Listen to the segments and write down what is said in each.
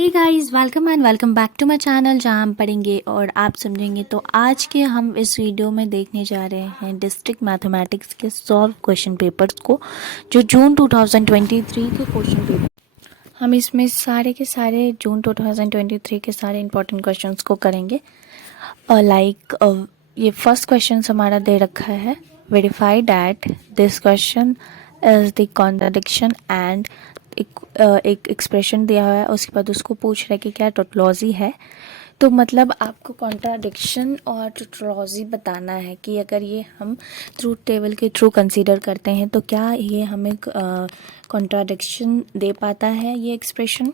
Hey guys, welcome and welcome back to my channel जहां हम पढ़ेंगे और आप समझेंगे। तो आज के हम इस वीडियो में देखने जा रहे हैं डिस्ट्रिक्ट मैथमेटिक्स के सॉल्व क्वेश्चन पेपर्स को, जो जून 2023 के क्वेश्चन पेपर। हम इसमें सारे के सारे जून 2023 के सारे इंपॉर्टेंट क्वेश्चंस को करेंगे। ये फर्स्ट क्वेश्चन हमारा दे रखा है, verify that this question is the contradiction and एक एक्सप्रेशन दिया हुआ है, उसके बाद उसको पूछ रहा है कि क्या टोटोलॉजी है। तो मतलब आपको कॉन्ट्राडिक्शन और टोटोलॉजी बताना है कि अगर ये हम ट्रूथ टेबल के थ्रू कंसीडर करते हैं तो क्या ये हमें कॉन्ट्राडिक्शन दे पाता है ये एक्सप्रेशन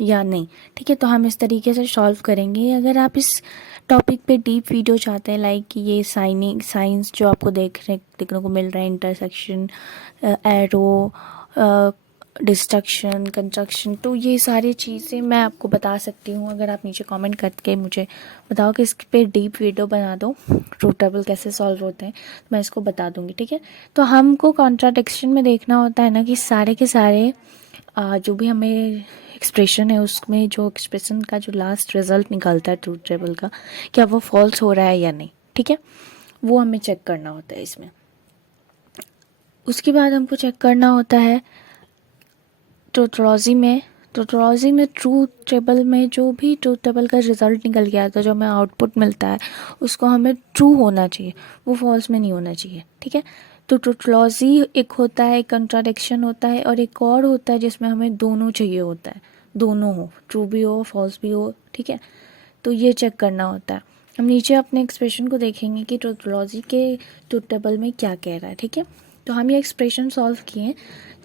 या नहीं। ठीक है, तो हम इस तरीके से सॉल्व करेंगे। अगर आप इस टॉपिक पे डीप वीडियो चाहते हैं, लाइक ये साइंस जो आपको देखने को मिल रहा है, इंटरसेक्शन, एरो, डिस्ट्रक्शन, कंस्ट्रक्शन, तो ये सारी चीज़ें मैं आपको बता सकती हूँ। अगर आप नीचे कमेंट करके मुझे बताओ कि इस पे डीप वीडियो बना दो, ट्रूथ टेबल कैसे सॉल्व होते हैं, तो मैं इसको बता दूँगी। ठीक है, तो हमको कॉन्ट्राडिक्शन में देखना होता है ना कि सारे के सारे जो भी हमें एक्सप्रेशन है उसमें जो एक्सप्रेशन का जो लास्ट रिजल्ट निकलता है ट्रूथ टेबल का, क्या वो फॉल्स हो रहा है या नहीं। ठीक है, वो हमें चेक करना होता है इसमें। उसके बाद हमको चेक करना होता है टोटोलॉजी में ट्रूथ टेबल में जो भी ट्रूथ टेबल का रिजल्ट निकल गया था, जो हमें आउटपुट मिलता है, उसको हमें ट्रू होना चाहिए, वो फॉल्स में नहीं होना चाहिए। ठीक है, तो टोटोलॉजी एक होता है, एक कंट्राडिक्शन होता है, और एक और होता है जिसमें हमें दोनों चाहिए होता है, दोनों हो, ट्रू भी हो फॉल्स भी हो। ठीक है, तो ये चेक करना होता है। हम नीचे अपने एक्सप्रेशन को देखेंगे कि टोटोलॉजी के ट्रूथ टेबल में क्या कह रहा है। ठीक है, तो हम ये एक्सप्रेशन सॉल्व किए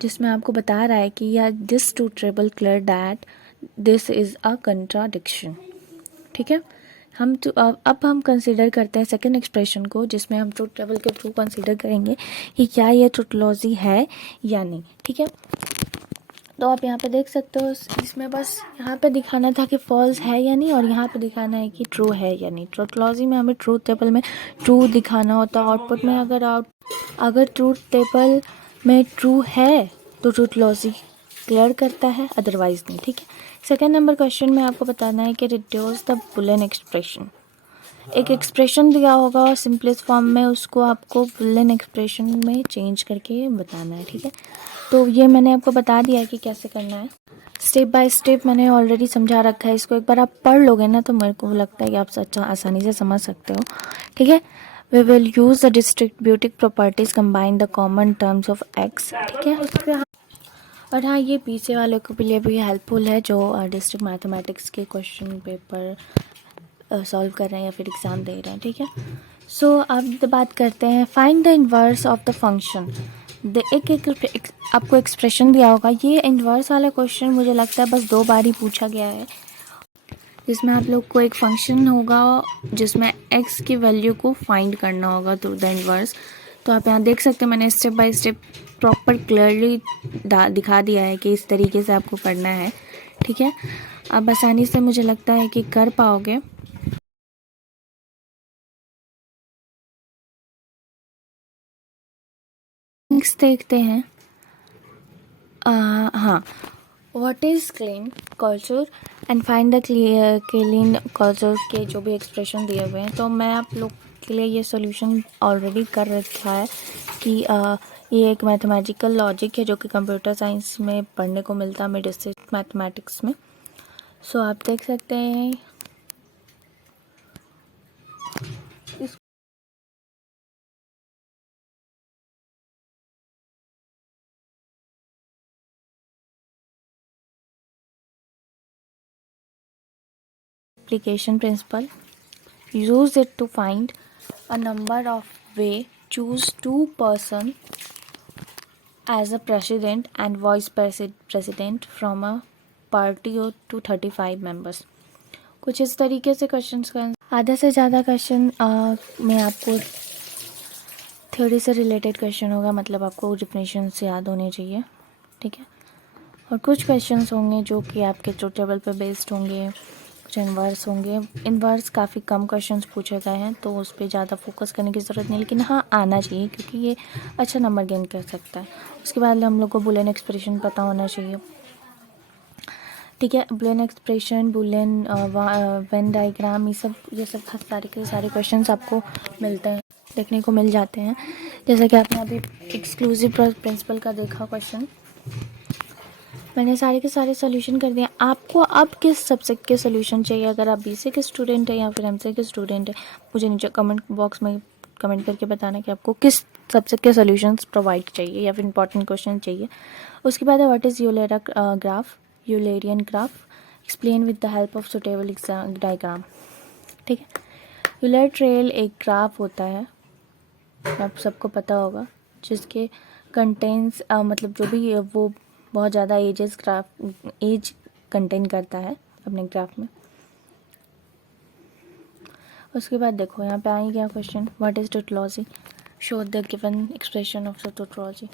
जिसमें आपको बता रहा है कि या this truth table clear that this is a contradiction. ठीक है, हम तो अब हम कंसीडर करते हैं सेकंड एक्सप्रेशन को, जिसमें हम ट्रूथ टेबल के थ्रू कंसीडर करेंगे कि क्या ये टोटोलॉजी है या नहीं। ठीक है, तो आप यहाँ पे देख सकते हो, इसमें बस यहाँ पे दिखाना था कि फॉल्स है या नहीं, और यहाँ पे दिखाना है कि ट्रू है या नहीं। टोटोलॉजी में हमें ट्रूथ टेबल में ट्रू दिखाना होता है आउटपुट में। अगर ट्रूथ टेबल में ट्रू है तो टोटोलॉजी क्लियर करता है, अदरवाइज नहीं। ठीक है, सेकेंड नंबर क्वेश्चन में आपको बताना है कि रिड्यूस द बुलियन एक्सप्रेशन। एक एक्सप्रेशन दिया होगा और सिंपलेस्ट फॉर्म में उसको आपको बुलियन एक्सप्रेशन में चेंज करके बताना है। ठीक है, तो ये मैंने आपको बता दिया है कि कैसे करना है, स्टेप बाय स्टेप मैंने ऑलरेडी समझा रखा है। इसको एक बार आप पढ़ लोगे ना तो मेरे को लगता है कि आप अच्छा आसानी से समझ सकते हो। ठीक है, we will use the distributive properties combine the common terms of x. ठीक है, और हाँ, ये पीछे वालों के लिए भी हेल्पफुल है जो डिस्ट्रिक्ट मैथमेटिक्स के क्वेश्चन पेपर सॉल्व कर रहे हैं या फिर एग्ज़ाम दे रहे हैं। ठीक है, सो अब बात करते हैं find the inverse of the function. एक आपको एक्सप्रेशन दिया होगा। ये इन्वर्स वाला क्वेश्चन मुझे लगता है बस 2 बार ही पूछा गया है, जिसमें आप लोग को एक फंक्शन होगा जिसमें x की वैल्यू को फाइंड करना होगा थ्रू द इन्वर्स। तो आप यहाँ देख सकते हैं, मैंने step by step proper clearly दिखा दिया है कि इस तरीके से आपको करना है। ठीक है, आप आसानी से मुझे लगता है कि कर पाओगे। नेक्स्ट देखते हैं, हाँ, what is clean culture and find the clean culture के जो भी एक्सप्रेशन दिए हुए हैं। तो मैं आप लोग के लिए ये सॉल्यूशन ऑलरेडी कर रखा है कि ये एक मैथमेटिकल लॉजिक है जो कि कंप्यूटर साइंस में पढ़ने को मिलता है हमें डिस्ट्रिक्ट मैथमेटिक्स में। सो आप देख सकते हैं application principle. Use it to find a number of way. Choose 2 person as a president and vice president from a party of 235 members. कुछ इस तरीके से क्वेश्चंस का आधा से ज़्यादा क्वेश्चन में आपको थ्योरी से रिलेटेड क्वेश्चन होगा, मतलब आपको डिफिनेशन से याद होने चाहिए। ठीक है, और कुछ क्वेश्चंस होंगे जो कि आपके ट्रूथ टेबल पे बेस्ड होंगे, कुछ इन्वर्स होंगे। इन्वर्स काफ़ी कम क्वेश्चंस पूछे गए हैं तो उस पर ज़्यादा फोकस करने की ज़रूरत नहीं, लेकिन हाँ आना चाहिए क्योंकि ये अच्छा नंबर गेन कर सकता है। उसके बाद हम लोग को बुलियन एक्सप्रेशन पता होना चाहिए। ठीक है। Boolean expression, Boolean Venn diagram, ये सब सारे के सारे क्वेश्चंस आपको मिलते हैं, देखने को मिल जाते हैं। जैसा कि आपने अभी एक्सक्लूसिव प्रिंसिपल का देखा क्वेश्चन, मैंने सारे के सारे सॉल्यूशन कर दिए। आपको अब किस सब्जेक्ट के सॉल्यूशन चाहिए? अगर आप बीसीए के स्टूडेंट हैं या फिर एमसीए के स्टूडेंट हैं, मुझे नीचे कमेंट बॉक्स में कमेंट करके बताना कि आपको किस सब्जेक्ट के सॉल्यूशंस प्रोवाइड चाहिए या फिर इंपॉर्टेंट क्वेश्चन चाहिए। उसके बाद है what is Euler graph, Eulerian graph, explain with the help of suitable diagram. ठीक है। यूलर ट्रेल एक ग्राफ होता है, आप सबको पता होगा, जिसके कंटेंट्स मतलब जो भी वो बहुत ज़्यादा एज कंटेन करता है अपने ग्राफ में। उसके बाद देखो यहाँ पे आई गया question, what is tautology, show the given expression of the tautology.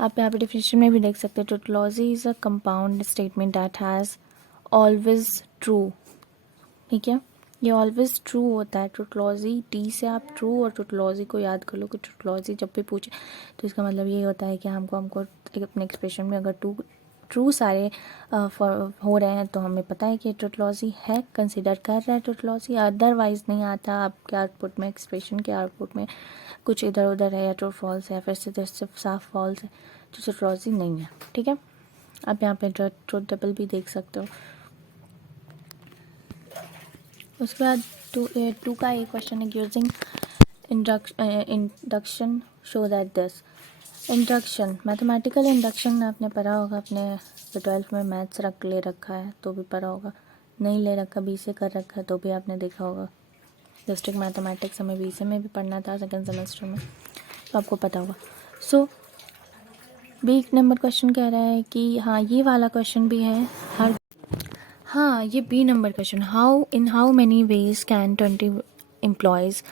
आप यहाँ पे डेफिनेशन में भी देख सकते हैं, tautology is a compound statement that has always true. ठीक है, ये ऑलवेज ट्रू होता है। टोटोलॉजी, टी से आप ट्रू और टोटोलॉजी को याद कर लो कि टोटोलॉजी जब भी पूछे तो इसका मतलब ये होता है कि हमको अपने एक्सप्रेशन में अगर ट्रू सारे हो रहे हैं तो हमें पता है कि टोटोलॉजी है, कंसिडर कर रहा है टोटोलॉजी। अदरवाइज नहीं आता आपके आउटपुट में, एक्सप्रेशन के आउटपुट में कुछ इधर उधर है या ट्रू फॉल्स है, फिर से सिर्फ साफ फॉल्स है, तो टोटोलॉजी नहीं है। ठीक है, आप यहाँ पे ट्रूथ टेबल भी देख सकते हो। उसके बाद टू का एक क्वेश्चन है, using induction show that this. Induction, mathematical induction आपने पढ़ा होगा, अपने 12th में मैथ्स ले रखा है तो भी पढ़ा होगा, नहीं ले रखा बीसीए कर रखा है तो भी आपने देखा होगा। डिस्ट्रिक्ट मैथमेटिक्स हमें बीसीए में भी पढ़ना था सेकेंड सेमेस्टर में, तो आपको पता होगा। सो बी नंबर क्वेश्चन कह रहा है कि हाँ ये वाला क्वेश्चन भी है हाँ ये B number question, how many ways can 20 employees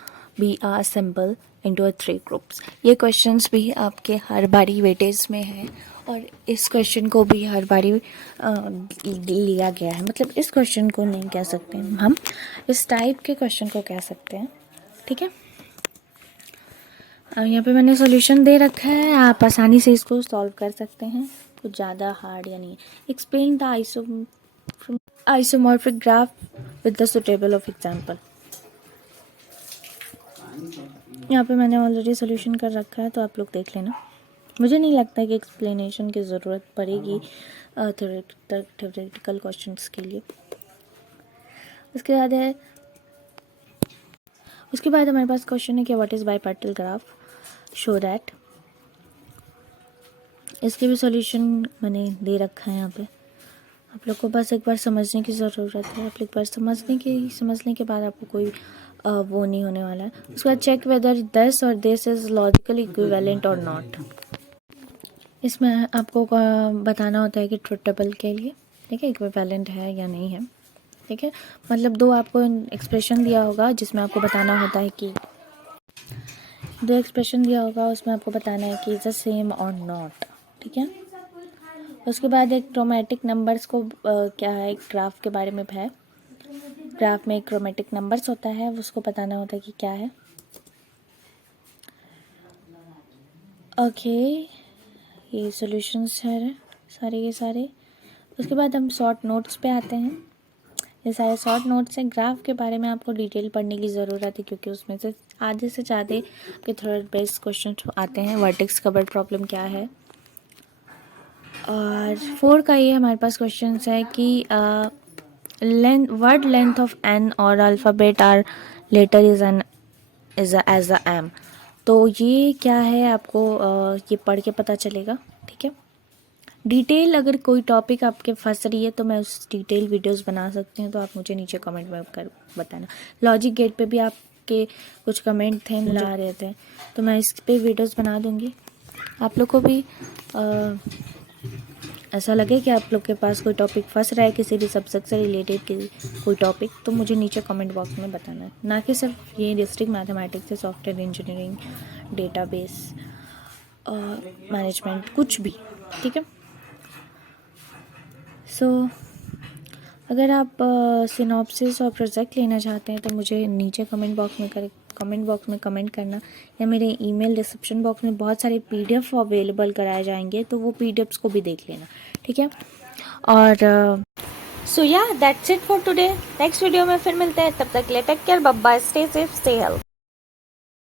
be assemble into 3 groups. ये क्वेश्चंस भी आपके हर बारी वेटेज में है और इस क्वेश्चन को भी हर बारी लिया गया है। मतलब इस क्वेश्चन को नहीं कह सकते हम, इस टाइप के क्वेश्चन को कह सकते हैं। ठीक है, अब यहाँ पे मैंने सॉल्यूशन दे रखा है, आप आसानी से इसको सॉल्व कर सकते हैं, कुछ ज़्यादा हार्ड या नहीं। Explain the isomorphic graph with the suitable of example. यहाँ पे मैंने ऑलरेडी सोल्यूशन कर रखा है तो आप लोग देख लेना। मुझे नहीं लगता कि एक्सप्लेनेशन की ज़रूरत पड़ेगी थ्योरेटिकल क्वेश्चंस के लिए। उसके बाद हमारे पास क्वेश्चन है कि what is bipartite graph, show that. इसके भी सॉल्यूशन मैंने दे रखा है यहाँ पे, आप लोग को बस एक बार समझने की ज़रूरत है। आप लोग बार समझने के बाद आपको कोई वो नहीं होने वाला है। उसके बाद चेक वेदर दिस और दिस इज़ लॉजिकली इक्विवेलेंट और नॉट। इसमें आपको बताना होता है कि ट्रूथ टेबल के लिए, ठीक है, इक्विवेलेंट है या नहीं है। ठीक है, मतलब दो आपको एक्सप्रेशन दिया होगा जिसमें आपको बताना होता है कि दो एक्सप्रेशन दिया होगा उसमें आपको बताना है कि इज़ द सेम और नॉट। ठीक है, उसके बाद एक क्रोमेटिक नंबर्स को क्या है, ग्राफ के बारे में है। ग्राफ में एक क्रोमेटिक नंबर्स होता है, उसको बताना होता है कि क्या है। ओके, ये सॉल्यूशंस है सारे के सारे। उसके बाद हम शॉर्ट नोट्स पे आते हैं। ये सारे शॉर्ट नोट्स हैं। ग्राफ के बारे में आपको डिटेल पढ़ने की ज़रूरत है क्योंकि उसमें से आधे से ज़्यादा के थोड़ा बेस्ट क्वेश्चन आते हैं। वर्टेक्स कवर्ड प्रॉब्लम क्या है, और 4 का ये हमारे पास क्वेश्चन है कि वर्ड लेंथ ऑफ एन और alphabet or letter is as a M. तो ये क्या है आपको ये पढ़ के पता चलेगा। ठीक है, डिटेल अगर कोई टॉपिक आपके फंस रही है तो मैं उस डिटेल वीडियोस बना सकती हूँ, तो आप मुझे नीचे कमेंट में कर बताना। लॉजिक गेट पे भी आपके कुछ कमेंट थे, मिला रहे थे, तो मैं इस पे वीडियोस बना दूँगी। आप लोग को भी ऐसा लगे कि आप लोग के पास कोई टॉपिक फंस रहा है किसी भी सब्जेक्ट से रिलेटेड कोई टॉपिक, तो मुझे नीचे कमेंट बॉक्स में बताना है। ना कि सिर्फ ये डिस्ट्रिक्ट मैथमेटिक्स से सॉफ्टवेयर इंजीनियरिंग, डेटाबेस मैनेजमेंट, कुछ भी। ठीक है, सो अगर आप सिनॉप्सिस और प्रोजेक्ट लेना चाहते हैं तो मुझे नीचे कमेंट बॉक्स में कमेंट करना, या मेरे ईमेल डिस्क्रिप्शन बॉक्स में बहुत सारे पीडीएफ अवेलेबल कराए जाएंगे, तो वो पीडीएफ्स को भी देख लेना। ठीक है, और सो या that's it for today. Next video में फिर मिलते हैं, तब तक के लिए take care, bye bye, stay safe, stay health.